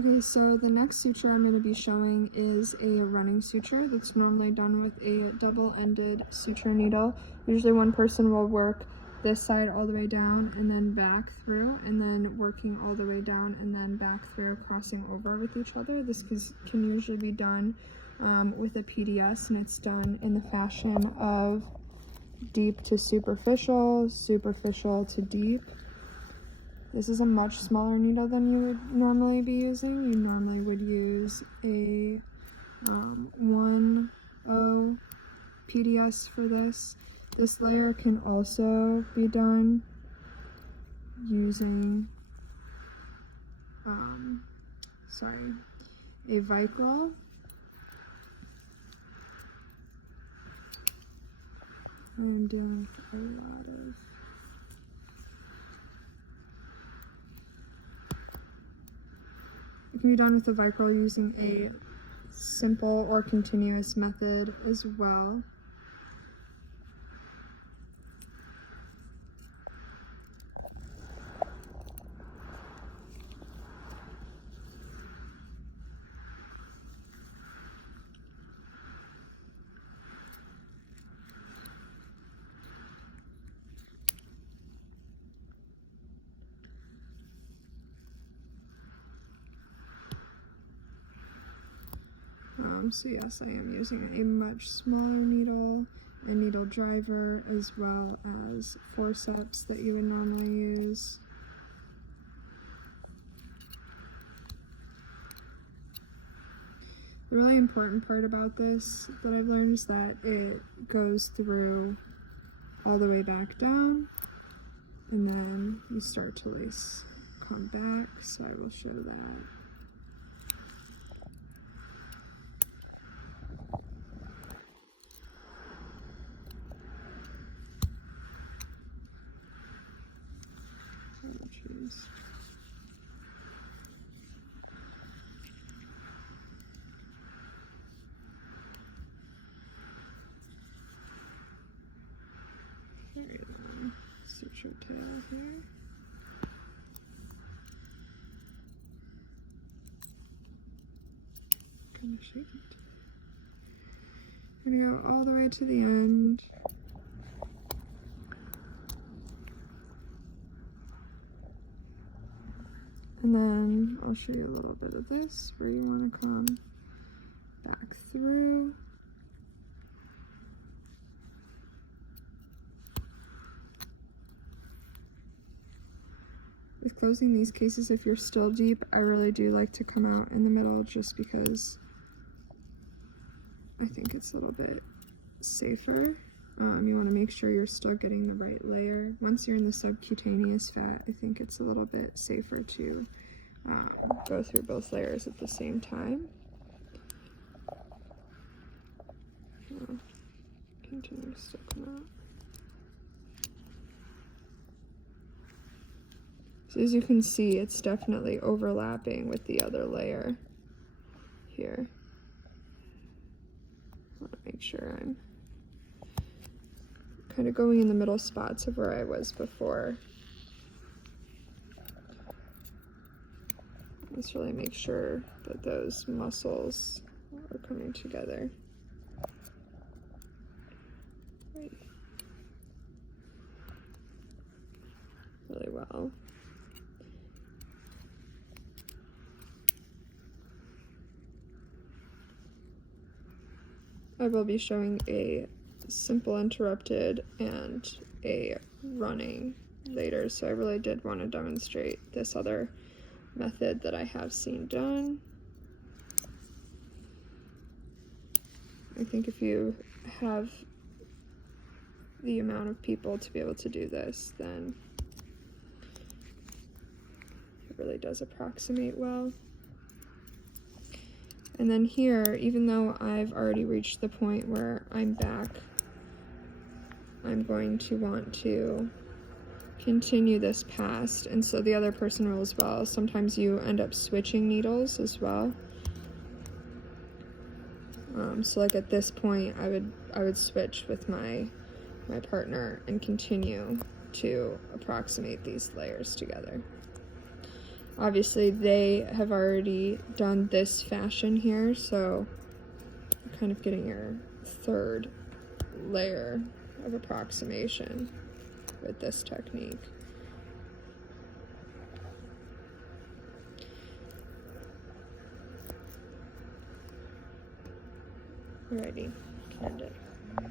Okay, so the next suture I'm going to be showing is a running suture that's normally done with a double-ended suture needle. Usually one person will work this side all the way down and then back through, and then working all the way down and then back through, crossing over with each other. This can usually be done with a PDS, and it's done in the fashion of deep to superficial, superficial to deep. This is a much smaller needle than you would normally be using. You normally would use a 1/0 PDS for this. This layer can also be done using a Vicryl. I'm dealing with a lot of It can be done with a Vicryl using a simple or continuous method as well. So yes, I am using a much smaller needle, a needle driver, as well as forceps that you would normally use. The really important part about this that I've learned is that it goes through all the way back down, and then you start to lace come back, so I will show that. Suture tail here. Kind of shape it. Gonna go all the way to the end. And then I'll show you a little bit of this, where you want to come back through. With closing these cases, if you're still deep, I really do like to come out in the middle, just because I think it's a little bit safer. You want to make sure you're still getting the right layer. Once you're in the subcutaneous fat, I think it's a little bit safer to go through both layers at the same time. Continue to still come out. So as you can see, it's definitely overlapping with the other layer here. I want to make sure I'm kind of going in the middle spots of where I was before. Let's really make sure that those muscles are coming together. Right. Really well. I will be showing a simple interrupted and a running later, so I really did want to demonstrate this other method that I have seen done. I think if you have the amount of people to be able to do this, then it really does approximate well. And then here, even though I've already reached the point where I'm back, I'm going to want to continue this past, and so the other person will as well. Sometimes you end up switching needles as well. So like at this point, I would switch with my partner and continue to approximate these layers together. Obviously, they have already done this fashion here, so you're kind of getting your third layer of approximation with this technique. Alrighty, can end it.